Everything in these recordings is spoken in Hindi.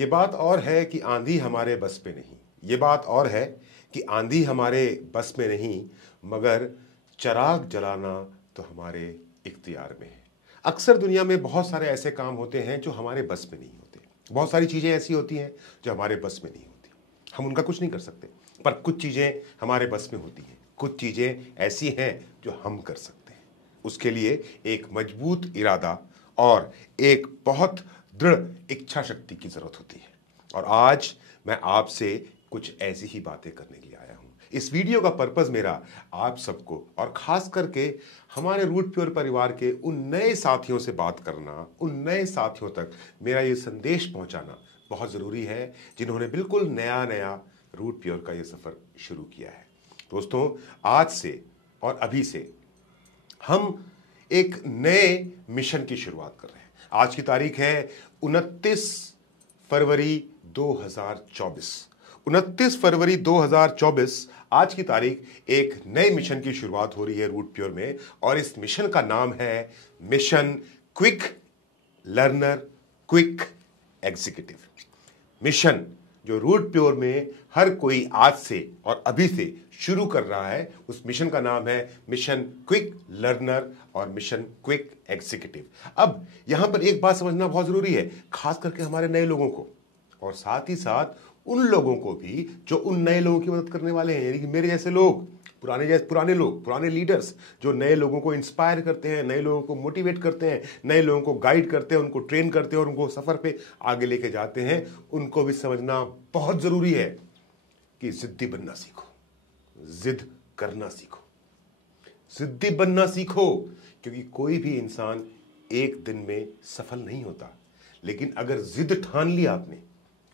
ये बात और है कि आंधी हमारे बस में नहीं, ये बात और है कि आंधी हमारे बस में नहीं, मगर चराग जलाना तो हमारे इख्तियार में है। अक्सर दुनिया में बहुत सारे ऐसे काम होते हैं जो हमारे बस में नहीं होते। बहुत सारी चीज़ें ऐसी होती हैं जो हमारे बस में नहीं होती, हम उनका कुछ नहीं कर सकते। पर कुछ चीज़ें हमारे बस में होती हैं, कुछ चीज़ें ऐसी हैं जो हम कर सकते हैं। उसके लिए एक मजबूत इरादा और एक बहुत दृढ़ इच्छा शक्ति की ज़रूरत होती है। और आज मैं आपसे कुछ ऐसी ही बातें करने के लिए आया हूँ। इस वीडियो का पर्पज़ मेरा आप सबको और ख़ास करके हमारे रूट प्योर परिवार के उन नए साथियों से बात करना, उन नए साथियों तक मेरा ये संदेश पहुँचाना बहुत ज़रूरी है जिन्होंने बिल्कुल नया नया रूट प्योर का ये सफ़र शुरू किया है। दोस्तों, आज से और अभी से हम एक नए मिशन की शुरुआत कर रहे हैं। आज की तारीख है 29 फरवरी 2024। 29 फरवरी 2024 आज की तारीख एक नए मिशन की शुरुआत हो रही है रूट प्योर में, और इस मिशन का नाम है mission quick learner quick executive. Mission जो रूट प्योर में हर कोई आज से और अभी से शुरू कर रहा है, उस मिशन का नाम है मिशन क्विक लर्नर और मिशन क्विक एग्जीक्यूटिव। अब यहां पर एक बात समझना बहुत जरूरी है, खास करके हमारे नए लोगों को, और साथ ही साथ उन लोगों को भी जो उन नए लोगों की मदद करने वाले हैं, यानी कि मेरे जैसे लोग, पुराने लोग, पुराने लीडर्स जो नए लोगों को इंस्पायर करते हैं, नए लोगों को मोटिवेट करते हैं, नए लोगों को गाइड करते हैं, उनको ट्रेन करते हैं और उनको सफ़र पे आगे लेके जाते हैं। उनको भी समझना बहुत ज़रूरी है कि जिद्दी बनना सीखो, जिद करना सीखो, जिद्दी बनना सीखो, क्योंकि कोई भी इंसान एक दिन में सफल नहीं होता। लेकिन अगर जिद ठान ली आपने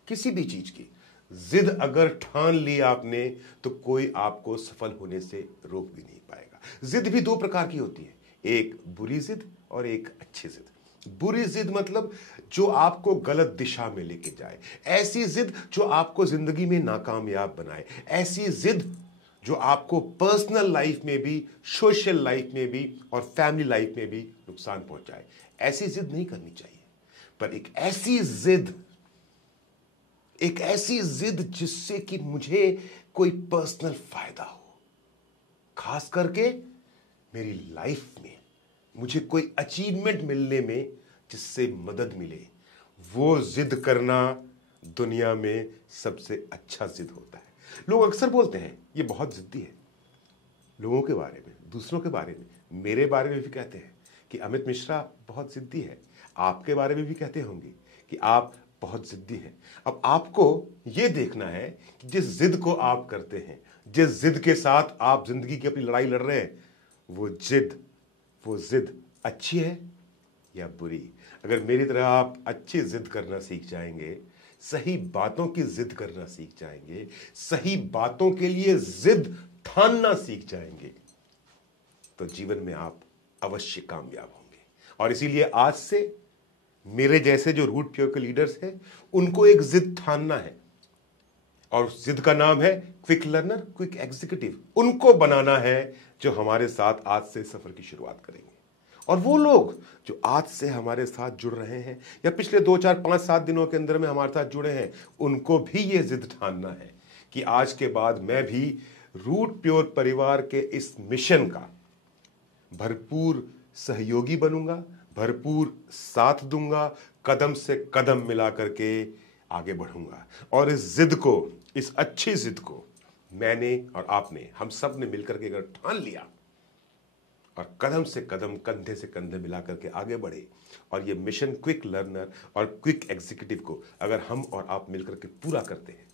किसी भी चीज़ की, जिद अगर ठान ली आपने, तो कोई आपको सफल होने से रोक भी नहीं पाएगा। जिद भी दो प्रकार की होती है, एक बुरी जिद और एक अच्छी जिद। बुरी जिद मतलब जो आपको गलत दिशा में लेके जाए, ऐसी जिद जो आपको जिंदगी में नाकामयाब बनाए, ऐसी जिद जो आपको पर्सनल लाइफ में भी, सोशल लाइफ में भी और फैमिली लाइफ में भी नुकसान पहुंचाए। ऐसी जिद नहीं करनी चाहिए। पर एक ऐसी जिद जिससे कि मुझे कोई पर्सनल फायदा हो, खास करके मेरी लाइफ में मुझे कोई अचीवमेंट मिलने में जिससे मदद मिले, वो जिद करना दुनिया में सबसे अच्छा जिद होता है। लोग अक्सर बोलते हैं ये बहुत जिद्दी है, लोगों के बारे में, दूसरों के बारे में, मेरे बारे में भी कहते हैं कि अमित मिश्रा बहुत जिद्दी है। आपके बारे में भी कहते होंगे कि आप बहुत जिद्दी हैं। अब आपको यह देखना है कि जिस जिद को आप करते हैं, जिस जिद के साथ आप जिंदगी की अपनी लड़ाई लड़ रहे हैं, वो जिद अच्छी है या बुरी। अगर मेरी तरह आप अच्छी जिद करना सीख जाएंगे, सही बातों की जिद करना सीख जाएंगे, सही बातों के लिए जिद ठानना सीख जाएंगे, तो जीवन में आप अवश्य कामयाब होंगे। और इसीलिए आज से मेरे जैसे जो रूट प्योर के लीडर्स हैं, उनको एक जिद ठानना है, और उस जिद का नाम है क्विक लर्नर क्विक एग्जीक्यूटिव। उनको बनाना है जो हमारे साथ आज से सफर की शुरुआत करेंगे। और वो लोग जो आज से हमारे साथ जुड़ रहे हैं या पिछले 2, 4, 5, 7 दिनों के अंदर में हमारे साथ जुड़े हैं, उनको भी ये जिद ठानना है कि आज के बाद मैं भी रूट प्योर परिवार के इस मिशन का भरपूर सहयोगी बनूंगा, भरपूर साथ दूंगा, कदम से कदम मिला करके आगे बढ़ूंगा। और इस जिद को, इस अच्छी जिद को मैंने और आपने, हम सब ने मिलकर के अगर ठान लिया और कदम से कदम, कंधे से कंधे मिला करके आगे बढ़े, और ये मिशन क्विक लर्नर और क्विक एग्जीक्यूटिव को अगर हम और आप मिलकर के पूरा करते हैं,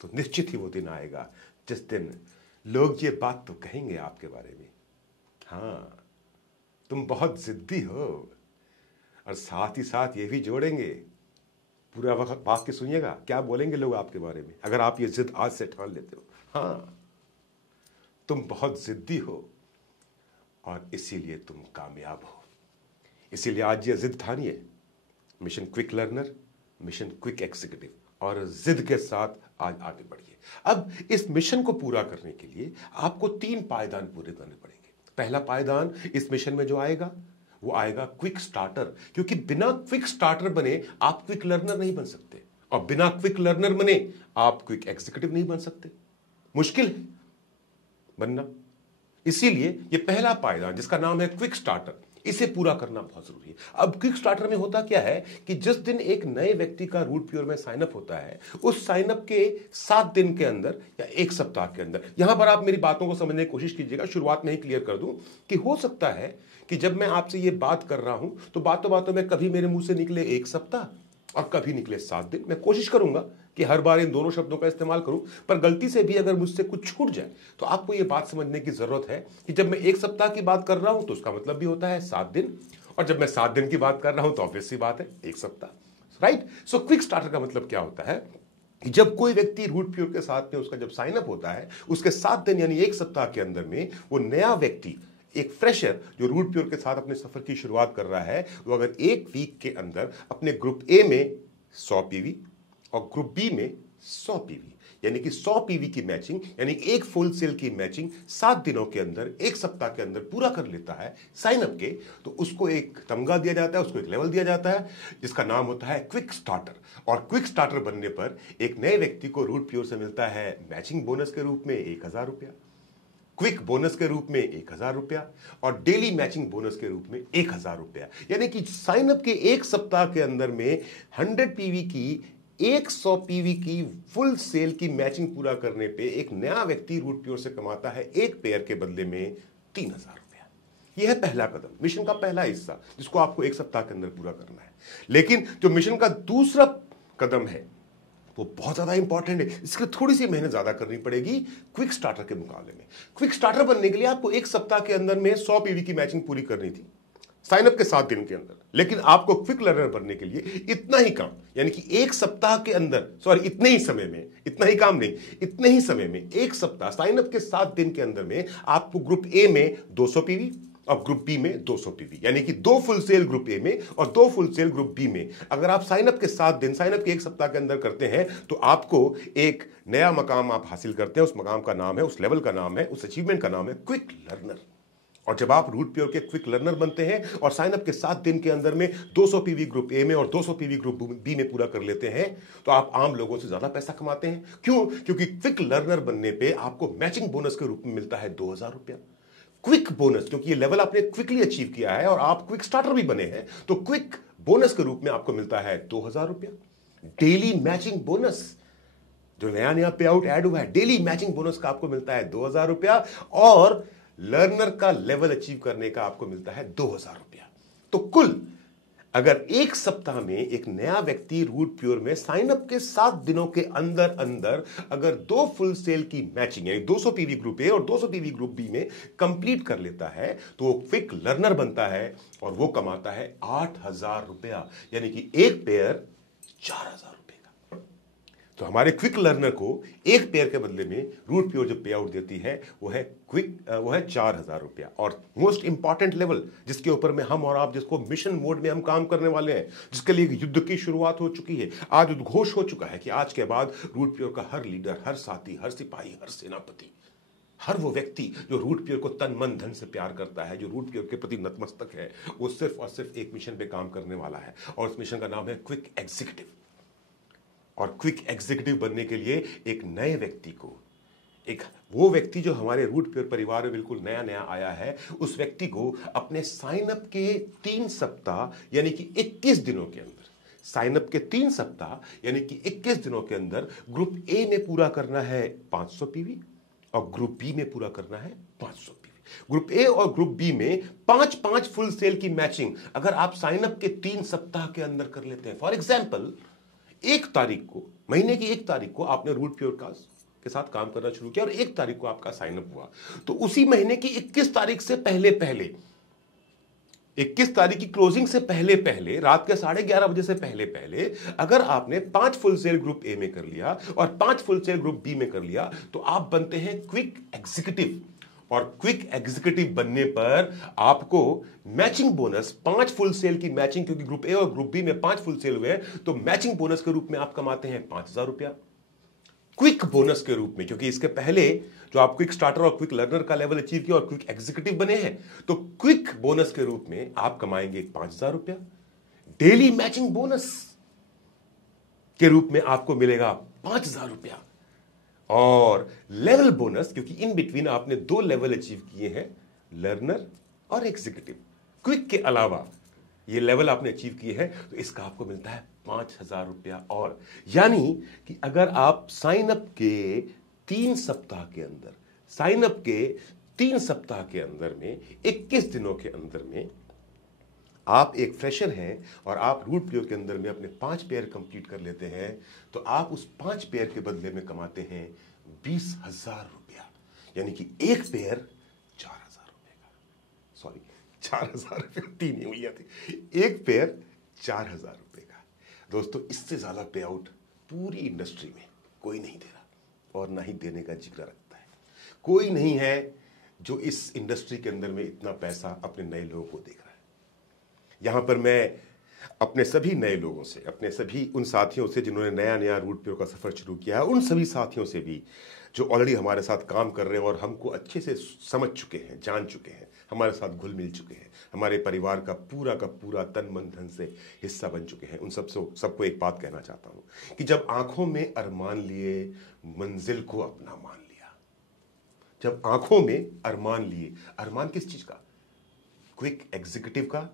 तो निश्चित ही वो दिन आएगा जिस दिन लोग ये बात तो कहेंगे आपके बारे में, हाँ तुम बहुत जिद्दी हो। और साथ ही साथ ये भी जोड़ेंगे, पूरा वक्त वाक्य सुनिएगा, क्या बोलेंगे लोग आपके बारे में अगर आप ये जिद आज से ठान लेते हो, हाँ तुम बहुत जिद्दी हो और इसीलिए तुम कामयाब हो। इसीलिए आज ये जिद ठानिए, mission quick learner, mission quick executive, और जिद के साथ आज आगे बढ़िए। अब इस मिशन को पूरा करने के लिए आपको 3 पायदान पूरे करने पड़ेंगे। पहला पायदान इस मिशन में जो आएगा वो आएगा क्विक स्टार्टर, क्योंकि बिना क्विक स्टार्टर बने आप क्विक लर्नर नहीं बन सकते। और बिना क्विक लर्नर बने आप क्विक एग्जीक्यूटिव नहीं बन सकते, मुश्किल है बनना। इसीलिए ये पहला पायदान जिसका नाम है क्विक स्टार्टर, इसे पूरा करना बहुत जरूरी है। अब क्विक स्टार्टर में होता क्या है कि जिस दिन एक नए व्यक्ति का रूट प्योर में साइन अप होता है, उस साइन अप के 7 दिन के अंदर या 1 सप्ताह के अंदर, यहां पर आप मेरी बातों को समझने की कोशिश कीजिएगा, शुरुआत में ही क्लियर कर दूं कि हो सकता है कि जब मैं आपसे ये बात कर रहा हूं तो बातों बातों में कभी मेरे मुंह से निकले 1 सप्ताह और कभी निकले 7 दिन। मैं कोशिश करूंगा कि हर बार इन दोनों शब्दों का इस्तेमाल करूं, पर गलती से भी अगर मुझसे कुछ छूट जाए तो आपको यह बात समझने की जरूरत है कि जब मैं 1 सप्ताह की बात कर रहा हूं तो उसका मतलब भी होता है 7 दिन, और जब मैं 7 दिन की बात कर रहा हूं तो ऑब्वियस सी बात है 1 सप्ताह, राइट। सो क्विक स्टार्टर का मतलब क्या होता है कि जब कोई व्यक्ति रूट प्योर के साथ में उसका जब साइन अप होता है, उसके 7 दिन यानी 1 सप्ताह के अंदर में वो नया व्यक्ति, एक फ्रेशर जो रूट प्योर के साथ अपने सफर की शुरुआत कर रहा है, वो अगर 1 वीक के अंदर अपने ग्रुप ए में 100 पीवी और ग्रुप बी में 100 पीवी यानी कि 100 पीवी की मैचिंग, यानी एक फुल सेल की मैचिंग 7 दिनों के अंदर, 1 सप्ताह के अंदर पूरा कर लेता है साइन अप के, तो उसको एक तमगा दिया जाता है, उसको एक लेवल दिया जाता है जिसका नाम होता है क्विक स्टार्टर। और क्विक स्टार्टर बनने पर एक नए व्यक्ति को रूट प्योर से मिलता है मैचिंग बोनस के रूप में 1000 रुपया, क्विक बोनस के रूप में 1000 रुपया और डेली मैचिंग बोनस के रूप में 1000 रुपया। यानी कि साइन अप के 1 सप्ताह के अंदर में 100 पीवी की 100 पीवी की फुल सेल की मैचिंग पूरा करने पे एक नया व्यक्ति रूट प्योर से कमाता है एक पेयर के बदले में 3000 रुपया। यह है पहला कदम, मिशन का पहला हिस्सा जिसको आपको 1 सप्ताह के अंदर पूरा करना है। लेकिन जो मिशन का दूसरा कदम है वो बहुत ज्यादा इंपॉर्टेंट है, इसके लिए थोड़ी सी मेहनत ज्यादा करनी पड़ेगी क्विक स्टार्टर के मुकाबले में। क्विक स्टार्टर बनने के लिए आपको 1 सप्ताह के अंदर में 100 पीवी की मैचिंग पूरी करनी थी साइन अप के 7 दिन के अंदर, लेकिन आपको क्विक लर्नर बनने के लिए इतना ही काम, यानी कि 1 सप्ताह के अंदर, सॉरी इतने ही समय में, इतना ही काम नहीं, इतने ही समय में 1 सप्ताह साइन अप के 7 दिन के अंदर में आपको ग्रुप ए में 200 पीवी और ग्रुप बी में 200 पीवी, यानी कि 2 फुल सेल ग्रुप ए में और 2 फुल सेल ग्रुप बी में अगर आप साइन अप के 7 दिन, साइन अप के 1 सप्ताह के अंदर करते हैं तो आपको एक नया मकाम आप हासिल करते हैं। उस मकाम का नाम है, उस लेवल का नाम है, उस अचीवमेंट का नाम है क्विक लर्नर। और जब आप रूट प्योर के क्विक लर्नर बनते हैं और साइन अप के 7 दिन के अंदर में 200 पीवी ग्रुप ए में और 200 पीवी ग्रुप बी में पूरा कर लेते हैं, तो आप आम लोगों से ज्यादा पैसा कमाते हैं। क्यों? क्योंकि क्विक लर्नर बनने पे आपको मैचिंग बोनस के रूप में मिलता है 2000 रुपया। क्विक बोनस, क्योंकि ये लेवल आपने क्विकली अचीव किया है और आप क्विक स्टार्टर भी बने हैं, तो क्विक बोनस के रूप में आपको मिलता है 2000 रुपया। डेली मैचिंग बोनस, जो नया नया पे आउट ऐड हुआ है, डेली मैचिंग बोनस का आपको मिलता है 2000 रुपया और लर्नर का लेवल अचीव करने का आपको मिलता है 2000 रुपया। तो कुल अगर 1 सप्ताह में एक नया व्यक्ति रूट प्योर में साइन अप के 7 दिनों के अंदर अंदर अगर 2 फुल सेल की मैचिंग यानी 200 पीवी ग्रुप ए और 200 पीवी ग्रुप बी में कंप्लीट कर लेता है तो वो क्विक लर्नर बनता है और वो कमाता है 8000 रुपया, यानी कि एक पेयर 4000 रुपए का। तो हमारे क्विक लर्नर को एक पेयर के बदले में रूट प्योर जो पे आउट देती है वो है 4000 रुपया। और मोस्ट इंपॉर्टेंट लेवल जिसके ऊपर में हम और आप, जिसको मिशन मोड में हम काम करने वाले हैं, जिसके लिए युद्ध की शुरुआत हो चुकी है, आज उद्घोष हो चुका है कि आज के बाद रूट प्योर का हर लीडर, हर साथी, हर सिपाही, हर सेनापति, हर वो व्यक्ति जो रूट प्योर को तन मन धन से प्यार करता है, जो रूट प्योर के प्रति नतमस्तक है, वो सिर्फ और सिर्फ एक मिशन पे काम करने वाला है और उस मिशन का नाम है क्विक एग्जीक्यूटिव। और क्विक एग्जीक्यूटिव बनने के लिए एक नए व्यक्ति को, एक वो व्यक्ति जो हमारे रूट प्योर परिवार में बिल्कुल नया नया आया है, उस व्यक्ति को अपने साइन अप के 3 सप्ताह यानी कि 21 दिनों के अंदर, साइन अप के 3 सप्ताह यानी कि 21 दिनों के अंदर ग्रुप ए में पूरा करना है 500 पीवी और ग्रुप बी में पूरा करना है 500 पीवी। ग्रुप ए और ग्रुप बी में 5-5 फुल सेल की मैचिंग अगर आप साइन अप के 3 सप्ताह के अंदर कर लेते हैं, फॉर एग्जाम्पल 1 तारीख को, महीने की 1 तारीख को आपने रूट प्योर के साथ काम करना शुरू किया और 1 तारीख को आपका साइन अप हुआ, तो उसी महीने की 21 तारीख से पहले 21 तारीख की क्लोजिंग से पहले रात के 11:30 बजे से पहले अगर आपने 5 फुल सेल ग्रुप ए में कर लिया और 5 फुल सेल ग्रुप बी में कर लिया तो आप बनते हैं क्विक एग्जीक्यूटिव। और क्विक एग्जीक्यूटिव बनने पर आपको मैचिंग बोनस, 5 फुल सेल की मैचिंग, क्योंकि ग्रुप ए और ग्रुप बी में 5 फुल सेल हुए तो मैचिंग बोनस के रूप में आप कमाते हैं 5000 रुपया। क्विक बोनस के रूप में, क्योंकि इसके पहले जो आप क्विक स्टार्टर और क्विक लर्नर का लेवल अचीव किया और क्विक एग्जीक्यूटिव बने हैं, तो क्विक बोनस के रूप में आप कमाएंगे 5000 रुपया। डेली मैचिंग बोनस, के रूप में आपको मिलेगा 5,000 रुपया और लेवल बोनस, क्योंकि इन बिटवीन आपने 2 लेवल अचीव किए हैं, लर्नर और एग्जीक्यूटिव। क्विक के अलावा ये लेवल आपने अचीव किए हैं तो इसका आपको मिलता है 5,000 रुपया और। यानी कि अगर आप साइन अप के 3 सप्ताह के अंदर, साइन अप के 3 सप्ताह के अंदर में 21 दिनों के अंदर में आप एक फ्रेशर हैं और आप रूट पेयर के अंदर में अपने 5 पेयर कंप्लीट कर लेते हैं तो आप उस 5 पेयर के बदले में कमाते हैं 20,000 रुपया। यानी कि एक पेयर 4,000 रुपए का, सॉरी 4,000 रुपये 3 ही हुई थी, एक पेयर 4,000 रुपए का। दोस्तों इससे ज्यादा पे आउट पूरी इंडस्ट्री में कोई नहीं दे रहा और ना ही देने का जिक्र रखता है। कोई नहीं है जो इस इंडस्ट्री के अंदर में इतना पैसा अपने नए लोगों को देख रहा है। यहां पर मैं अपने सभी नए लोगों से, अपने सभी उन साथियों से जिन्होंने नया नया रूट पेयर का सफर शुरू किया है, उन सभी साथियों से भी जो ऑलरेडी हमारे साथ काम कर रहे हैं और हमको अच्छे से समझ चुके हैं, जान चुके हैं, हमारे साथ घुल मिल चुके हैं, हमारे परिवार का पूरा तन मन धन से हिस्सा बन चुके हैं, उन सबको एक बात कहना चाहता हूं कि जब आंखों में अरमान लिए मंजिल को अपना मान लिया। जब आंखों में अरमान लिए, अरमान किस चीज का? क्विक एग्जीक्यूटिव का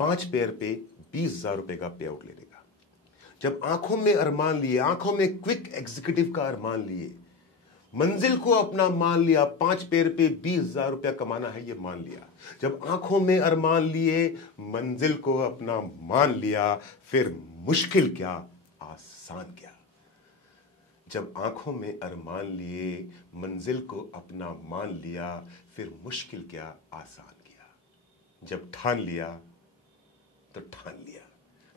5 पेयर पे 20,000 रुपए का पे आउट लेने का। जब आंखों में अरमान लिए, आंखों में क्विक एग्जीक्यूटिव का अरमान लिए, मंजिल को अपना मान लिया, 5 पेयर पे 20,000 रुपया कमाना है ये मान लिया। जब आंखों में अरमान लिए, मंजिल को अपना मान लिया, फिर मुश्किल क्या आसान क्या। जब आंखों में अरमान लिए, मंजिल को अपना मान लिया, फिर मुश्किल क्या आसान किया। जब ठान लिया तो ठान लिया।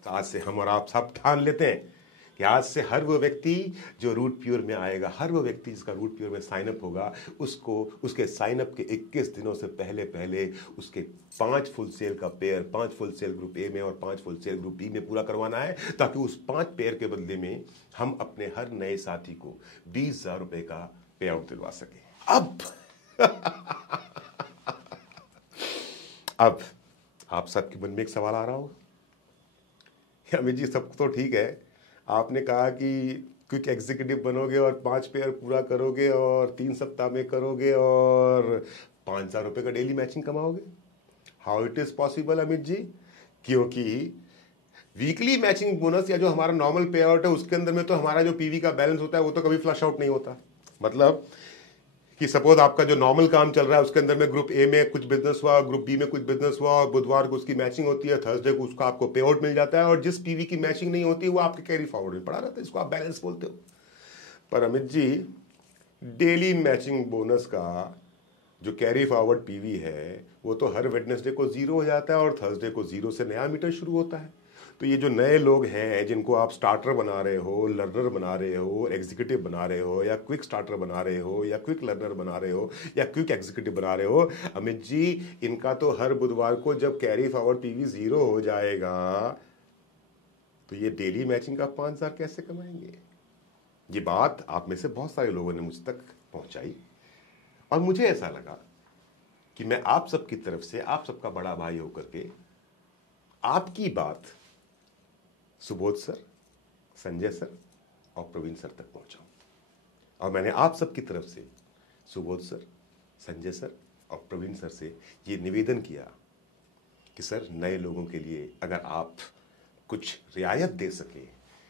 तो आज से हम और आप सब ठान लेते हैं कि आज से हर वो व्यक्ति जो रूट प्योर में आएगा, हर वो व्यक्ति जिसका रूट प्योर में साइन अप होगा, उसको उसके साइन अप के 21 दिनों से पहले उसके 5 फुल सेल का pair, 5 full cell group A में और 5 फुल सेल ग्रुप बी में पूरा करवाना है, ताकि उस 5 पेयर के बदले में हम अपने हर नए साथी को 20,000 रुपए का पे आउट दिलवा सके। अब आप सबके मन में एक सवाल आ रहा होगा, अमित जी सब तो ठीक है, आपने कहा कि क्विक एग्जीक्यूटिव बनोगे और 5 पेयर पूरा करोगे और 3 सप्ताह में करोगे और 5,000 रुपए का डेली मैचिंग कमाओगे। How it is possible Amit ji? क्योंकि वीकली मैचिंग बोनस या जो हमारा नॉर्मल पे आउट है उसके अंदर में तो हमारा जो पीवी का बैलेंस होता है वो तो कभी फ्लश आउट नहीं होता। मतलब कि सपोज आपका जो नॉर्मल काम चल रहा है उसके अंदर में ग्रुप ए में कुछ बिजनेस हुआ, ग्रुप बी में कुछ बिजनेस हुआ और बुधवार को उसकी मैचिंग होती है, थर्सडे को उसका आपको पे आउट मिल जाता है और जिस पीवी की मैचिंग नहीं होती वो आपके कैरी फॉरवर्ड में पड़ा रहता है, इसको आप बैलेंस बोलते हो। पर Amit ji daily matching bonus का जो कैरी फॉरवर्ड पीवी है वो तो हर वेडनेसडे को 0 हो जाता है और थर्सडे को 0 से नया मीटर शुरू होता है। तो ये जो नए लोग हैं जिनको आप स्टार्टर बना रहे हो, लर्नर बना रहे हो, एग्जीक्यूटिव बना रहे हो, या क्विक स्टार्टर बना रहे हो, या क्विक लर्नर बना रहे हो, या क्विक एग्जीक्यूटिव बना रहे हो, अमित जी इनका तो हर बुधवार को जब कैरी फॉरवर्ड पीवी 0 हो जाएगा तो ये डेली मैचिंग का 5,000 कैसे कमाएंगे? ये बात आप में से बहुत सारे लोगों ने मुझ तक पहुंचाई और मुझे ऐसा लगा कि मैं आप सबकी तरफ से, आप सबका बड़ा भाई होकर के आपकी बात सुबोध सर, संजय सर और प्रवीण सर तक पहुंचाऊं। और मैंने आप सबकी तरफ से सुबोध सर, संजय सर और प्रवीण सर से ये निवेदन किया कि सर नए लोगों के लिए अगर आप कुछ रियायत दे सके,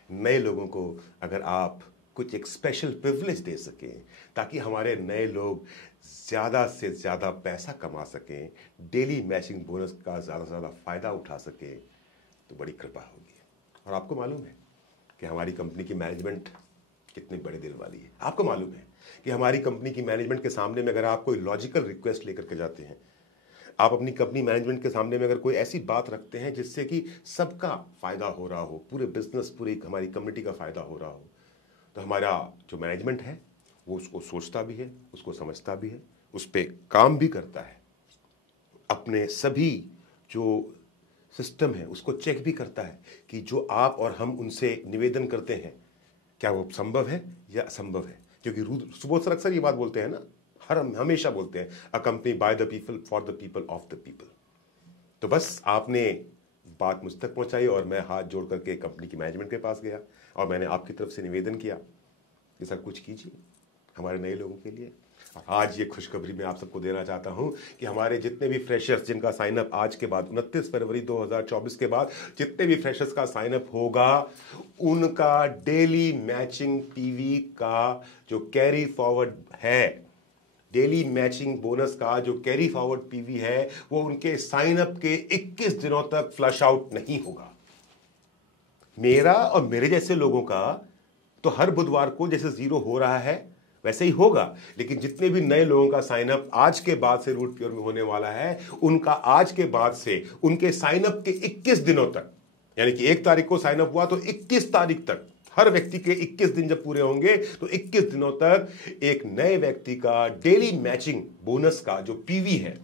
नए लोगों को अगर आप कुछ एक स्पेशल प्रिविलेज दे सकें ताकि हमारे नए लोग ज़्यादा से ज़्यादा पैसा कमा सकें, डेली मैचिंग बोनस का ज़्यादा से ज़्यादा फ़ायदा उठा सकें, तो बड़ी कृपा होगी। और आपको मालूम है कि हमारी कंपनी की मैनेजमेंट कितनी बड़े दिल वाली है। आपको मालूम है कि हमारी कंपनी की मैनेजमेंट के सामने में अगर आप कोई लॉजिकल रिक्वेस्ट लेकर के जाते हैं, आप अपनी कंपनी मैनेजमेंट के सामने में अगर कोई ऐसी बात रखते हैं जिससे कि सबका फायदा हो रहा हो, पूरे बिजनेस, पूरी हमारी कम्युनिटी का फायदा हो रहा हो, तो हमारा जो मैनेजमेंट है वो उसको सोचता भी है, उसको समझता भी है, उस पर काम भी करता है, अपने सभी जो सिस्टम है उसको चेक भी करता है कि जो आप और हम उनसे निवेदन करते हैं क्या वो संभव है या असंभव है। क्योंकि सुबोध सर अक्सर ये बात बोलते हैं ना, हमेशा बोलते हैं, a company by the people for the people of the people. तो बस आपने बात मुझ तक पहुंचाई और मैं हाथ जोड़ करके कंपनी की मैनेजमेंट के पास गया। और मैंने आपकी तरफ से निवेदन किया कि सर कुछ कीजिए हमारे नए लोगों के लिए। और आज ये खुशखबरी मैं आप सबको देना चाहता हूं कि हमारे जितने भी फ्रेशर्स जिनका साइन अप आज के बाद 29 फरवरी 2024 के बाद जितने भी फ्रेशर्स का साइन अप होगा, उनका डेली मैचिंग पीवी का जो कैरी फॉरवर्ड है, डेली मैचिंग बोनस का जो कैरी फॉरवर्ड पीवी है, वो उनके साइन अप के 21 दिनों तक फ्लश आउट नहीं होगा। मेरा और मेरे जैसे लोगों का तो हर बुधवार को जैसे जीरो हो रहा है वैसे ही होगा, लेकिन जितने भी नए लोगों का साइन अप आज के बाद से रूट प्योर में होने वाला है, उनका आज के बाद से उनके साइन अप के 21 दिनों तक, यानी कि 1 तारीख को साइन अप हुआ तो 21 तारीख तक, हर व्यक्ति के 21 दिन जब पूरे होंगे तो 21 दिनों तक एक नए व्यक्ति का डेली मैचिंग बोनस का जो पीवी है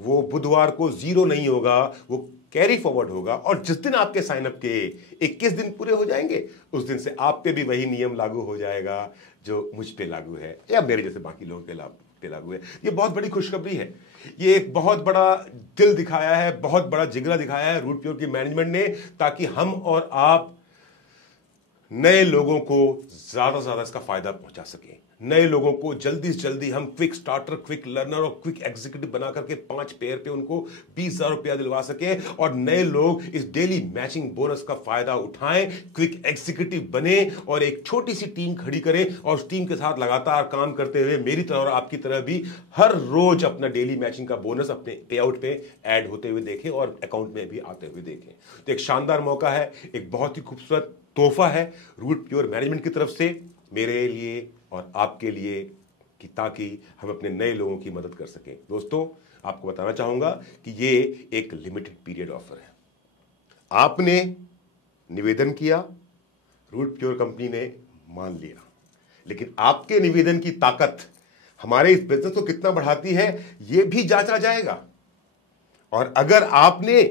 वो बुधवार को जीरो नहीं होगा, वो कैरी फॉरवर्ड होगा। और जिस दिन आपके साइन अप के 21 दिन पूरे हो जाएंगे, उस दिन से आप पे भी वही नियम लागू हो जाएगा जो मुझ पे लागू है या मेरे जैसे बाकी लोगों पे लागू है। ये बहुत बड़ी खुशखबरी है। ये एक बहुत बड़ा दिल दिखाया है, बहुत बड़ा जिगरा दिखाया है रूट प्योर की मैनेजमेंट ने, ताकि हम और आप नए लोगों को ज्यादा से ज्यादा इसका फायदा पहुंचा सकें। नए लोगों को जल्दी से जल्दी हम क्विक स्टार्टर, क्विक लर्नर और क्विक एग्जीक्यूटिव बना करके 5 पेयर पे उनको 20,000 रुपया दिलवा सकें और नए लोग इस डेली मैचिंग बोनस का फायदा उठाएं, क्विक एग्जीक्यूटिव बने और एक छोटी सी टीम खड़ी करें और उस टीम के साथ लगातार काम करते हुए मेरी तरह और आपकी तरह भी हर रोज अपना डेली मैचिंग का बोनस अपने पे आउट पे ऐड होते हुए देखें और अकाउंट में भी आते हुए देखें। तो एक शानदार मौका है, एक बहुत ही खूबसूरत तोहफा है रूट प्योर मैनेजमेंट की तरफ से मेरे लिए और आपके लिए, कि ताकि हम अपने नए लोगों की मदद कर सकें। दोस्तों, आपको बताना चाहूंगा कि ये एक लिमिटेड पीरियड ऑफर है। आपने निवेदन किया, रूट प्योर कंपनी ने मान लिया, लेकिन आपके निवेदन की ताकत हमारे इस बिजनेस को कितना बढ़ाती है यह भी जांचा जाएगा। और अगर आपने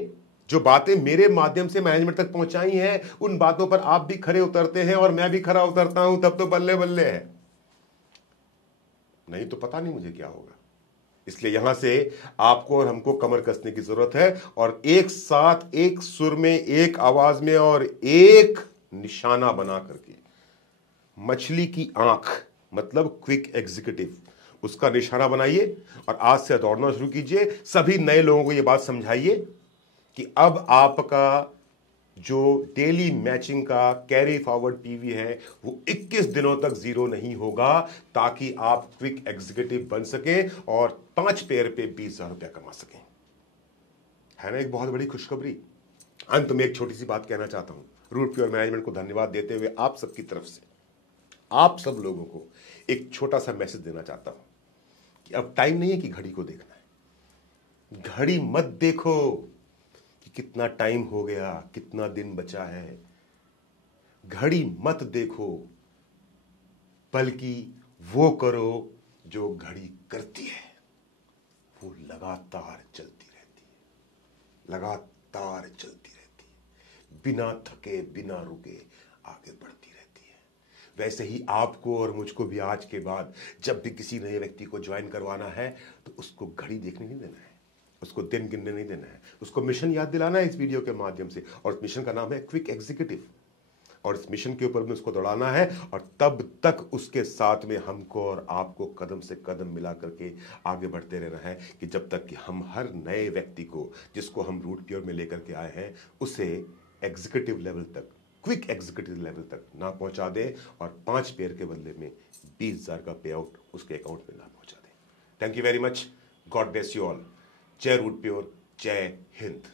जो बातें मेरे माध्यम से मैनेजमेंट तक पहुंचाई हैं, उन बातों पर आप भी खरे उतरते हैं और मैं भी खरा उतरता हूं, तब तो बल्ले बल्ले है, नहीं तो पता नहीं मुझे क्या होगा। इसलिए यहां से आपको और हमको कमर कसने की जरूरत है और एक साथ, एक सुर में, एक आवाज में और एक निशाना बना करके, मछली की आंख मतलब क्विक एग्जीक्यूटिव, उसका निशाना बनाइए और आज से दौड़ना शुरू कीजिए। सभी नए लोगों को यह बात समझाइए कि अब आपका जो डेली मैचिंग का कैरी फॉरवर्ड पीवी है वो 21 दिनों तक जीरो नहीं होगा, ताकि आप क्विक एग्जीक्यूटिव बन सकें और 5 पेयर पे 20,000 रुपया कमा सकें। है ना एक बहुत बड़ी खुशखबरी। अंत में एक छोटी सी बात कहना चाहता हूं, रूट प्योर मैनेजमेंट को धन्यवाद देते हुए आप सबकी तरफ से, आप सब लोगों को एक छोटा सा मैसेज देना चाहता हूं कि अब टाइम नहीं है कि घड़ी को देखना है। घड़ी मत देखो कि कितना टाइम हो गया, कितना दिन बचा है, घड़ी मत देखो, बल्कि वो करो जो घड़ी करती है। वो लगातार चलती रहती है, लगातार चलती रहती है, बिना थके, बिना रुके आगे बढ़ती रहती है। वैसे ही आपको और मुझको भी आज के बाद जब भी किसी नए व्यक्ति को ज्वाइन करवाना है तो उसको घड़ी देखने नहीं देना है, उसको दिन गिनने नहीं देना है, उसको मिशन याद दिलाना है इस वीडियो के माध्यम से। और उस मिशन का नाम है क्विक एग्जीक्यूटिव, और इस मिशन के ऊपर में उसको दौड़ाना है और तब तक उसके साथ में हमको और आपको कदम से कदम मिला करके आगे बढ़ते रहना है, कि जब तक कि हम हर नए व्यक्ति को, जिसको हम रूट प्योर में लेकर के आए हैं, उसे एग्जीक्यूटिव लेवल तक, क्विक एग्जीक्यूटिव लेवल तक ना पहुंचा दें और 5 पेयर के बदले में 20,000 का पे आउट उसके अकाउंट में ना पहुंचा दें। Thank you very much, God bless you all. जय रूट प्योर, जय हिंद।